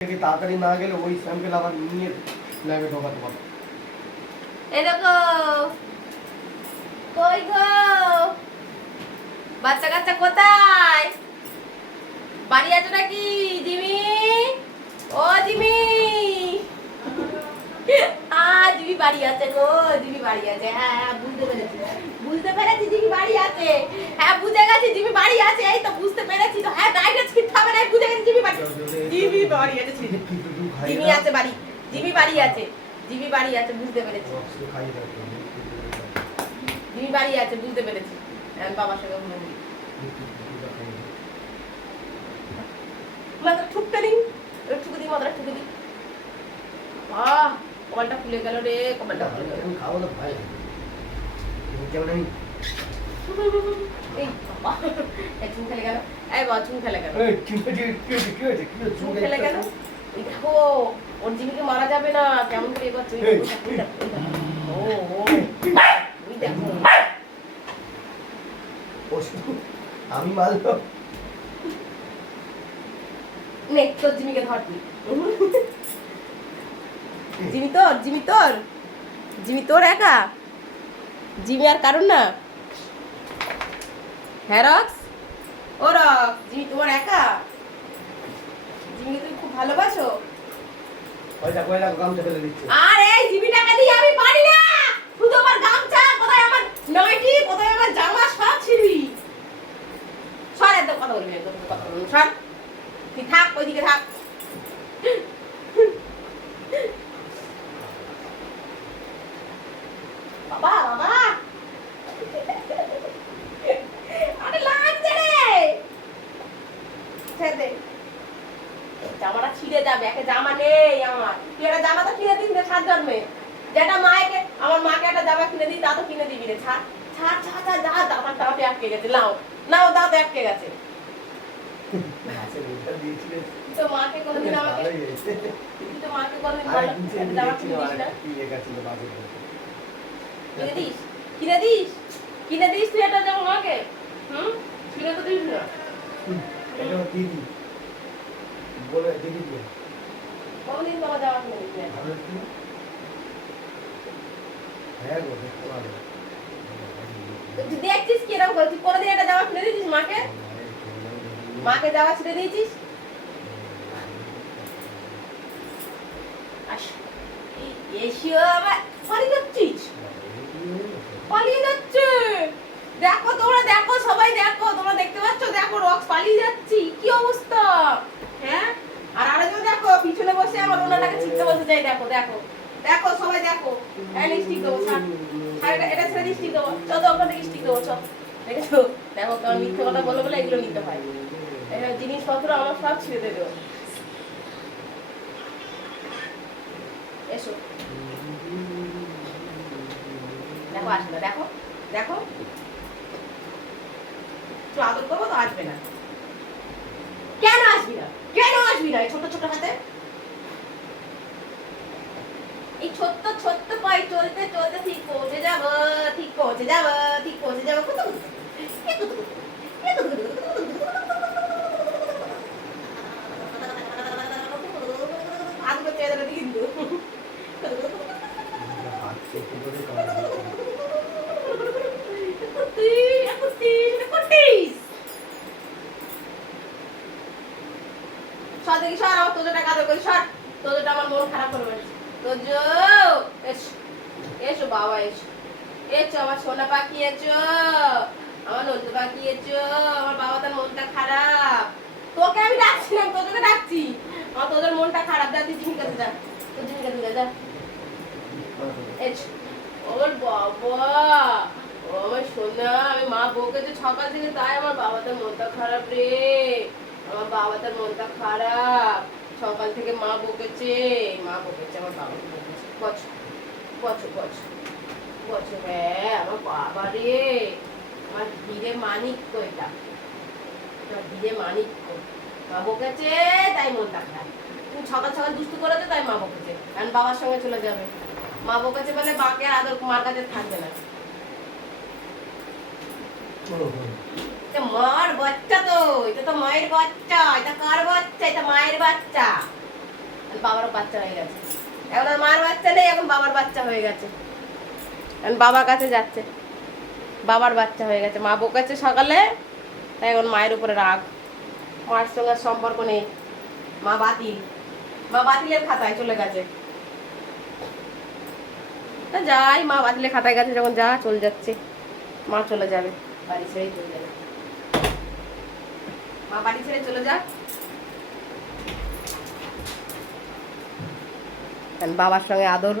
তাড়াতাড়ি না গেলে ওই স্যাম্পল আবার নিয়ে ল্যাবে ঢোকাতে পারবো। এই দেখো কই গো বাচ্চা কাচ্চা কোথায়? বাড়ি আছো নাকি জিমি? ও জিমি জিমি বাড়ি আছে গো, জিমি বাড়ি আছে। হ্যাঁ বুঝতে পেরেছি জিমি বাড়ি আছে। হ্যাঁ বুঝে গেছি জিমি বাড়ি আছে। এই তো বুঝতে পেরেছি তো। হ্যাঁ ডাইরেক্ট ছিটতে হবে না, বুঝে গেছি জিমি বাড়ি আছে। জিমি বাড়ি আছে বাড়ি। জিমি বাড়ি আছে। জিমি বাড়ি আছে বুঝতে পেরেছি। জিমি বাড়ি আছে বুঝতে পেরেছি। বাবার সঙ্গে বলে মাথা ঠুকতে দিন, ঠুকে দিই, মাথাটা ঠুকে দিই। কপালটা খুলে গেল রে, কপালটা খুলে গেল। খাবো না ভাই, কেমন আমি এই বাবা চুন খেলে গেল। এই বাবা চুন খেলে গেল, চুন খেলে গেল। এই দেখো ওর জিমিকে মারা যাবে না, কেমন করে এবার তুই ও ওই দেখো আমি মারলো নে তোর জিমিকে ধর তুই। জিমি তোর একা, জিমি আর কারণ না। হ্যাঁ রক্স, ও রক্স, জিমি তোমার একা? জিমিকে তুমি খুব ভালোবাসো? কয়টা গামছা ফেলে দিচ্ছে। আর এই জিমি টাকা দিয়ে আমি পারি না, শুধু আমার গামছা, কোথায় আমার নাইটি, কোথায় আমার জামা সব ছিড়বি। সর একদম কথা বলবি, একদম কথা বলবি, সর তুই থাক, ওইদিকে থাক। বাবা বাবা আরে লাগছে রে, ছেড়ে দে। জামাটা ছিঁড়ে যাবে, একটা জামা নেই আমার। তুই একটা জামা তো কিনে দিস রে সাত জন্মে, যেটা মাকে, আমার মাকে একটা জামা কিনে দিই, তা তো কিনে দিবি রে। ছাড় ছাড় ছাড় ছাড়, যা দাঁড়া দাঁড়াতে আটকে গেছে, নাও নাও দাঁড়াতে আটকে গেছে। তো মাকে কোনদিন আমাকে, তুই তো মাকে কোনদিন জামা কিনে দিস না? কিনে দিস, কিনে দিস, কিনে দিস তুই একটা জামা মাকে? কিনে তো দিস না। কোনদিন তোমার জামা কিনে দিস না? তুই দেখছিস কিরকম করে, তুই কোনদিন একটা জামা কিনে দিয়েছিস মাকে? মাকে জামা ছিঁড়ে দিয়েছিস? এসো আবার পালিয়ে যাচ্ছিস, পালিয়ে যাচ্ছে। দেখো তোমরা, দেখো সবাই দেখো, তোমরা দেখতে পাচ্ছ, দেখো রক্স পালিয়ে যাচ্ছি, কি অবস্থা। হ্যাঁ আর আরেকজন দেখো পিছনে বসে আমার ওনাটাকে ছিঁড়তে বসে যাই। দেখো দেখো দেখো সবাই দেখো। হ্যাঁ লিপস্টিক দেবো, এটা ছেড়ে লিপস্টিক দেবো, চলো ওখান থেকে স্টিক দেবো, চল। দেখেছো, দেখো তোমার মিথ্যে কথা বলে বলে এগুলো নিতে হয়। জিনিসপত্র আমার সব ছিঁড়ে দেবে। এসো দেখো, আসবে না, দেখো দেখো, একটু আদর করবো তো আসবে না। কেন আসবি না, কেন আসবি না? ছোট ছোট হাতে, এই ছোট্ট ছোট্ট পায়ে চলতে চলতে ঠিক পৌঁছে যাব, ঠিক পৌঁছে যাব, ঠিক পৌঁছে যাব। কত আদর চেয়ে দেবে কিন্তু দেখি সর, আমার তোজোটা কাদর করি, সর। তোজোটা আমার মন খারাপ করে বেড়েছে। তোজো এসো, এসো বাবা এসো, এসো আমার সোনা পাখি, এসো আমার নন্দু পাখি, এসো। আমার বাবা তার মনটা খারাপ, তোকে আমি ডাকছি না, তোজোকে ডাকছি। আমার তোজোর মনটা খারাপ, যা তুই জিমি কাছে যা, তোর জিমি কাছে যা, যা এসো। ওর বাবা, ও আমার সোনা, আমি মা বউকেছে সকাল থেকে, তাই আমার বাবাটার মনটা খারাপ রে। আমার বাবাটার মনটা খারাপ, সকাল থেকে মা বকেছে, মা বকেছে, আমার বাবাকে বকেছে। বছর বছর বছর বছর, হ্যাঁ আমার বাবা রে, আমার ধীরে মানিক্য, এটা ধীরে মানিক্য। মা বকেছে তাই মনটা খারাপ। তুমি সকাল সকাল দুষ্টু করেছো তাই মা বকেছে, কারণ বাবার সঙ্গে চলে যাবে। মা বকেছে বলে মাকে আদর, মার কাছে থাকবে না। মার বাচ্চা তো, এটা তো মায়ের বাচ্চা। এটা কার বাচ্চা? এটা মায়ের বাচ্চা। বাবারও বাচ্চা হয়ে গেছে। এখন আর মার বাচ্চা নেই, এখন বাবার বাচ্চা হয়ে গেছে। এখন বাবার কাছে যাচ্ছে, বাবার বাচ্চা হয়ে গেছে। মা বকেছে সকালে, তাই এখন মায়ের উপরে রাগ। মার সঙ্গে আর সম্পর্ক নেই, মা বাতিল, মা বাতিলের খাতায় চলে গেছে। তা যাই, মা বাতিলের খাতায় গেছে যখন, যা চলে যাচ্ছে। মা চলে যাবে, বাড়ি ছেড়েই চলে যাবে। মা বাড়ি ছেড়ে চলে যাক, বাবার সঙ্গে আদর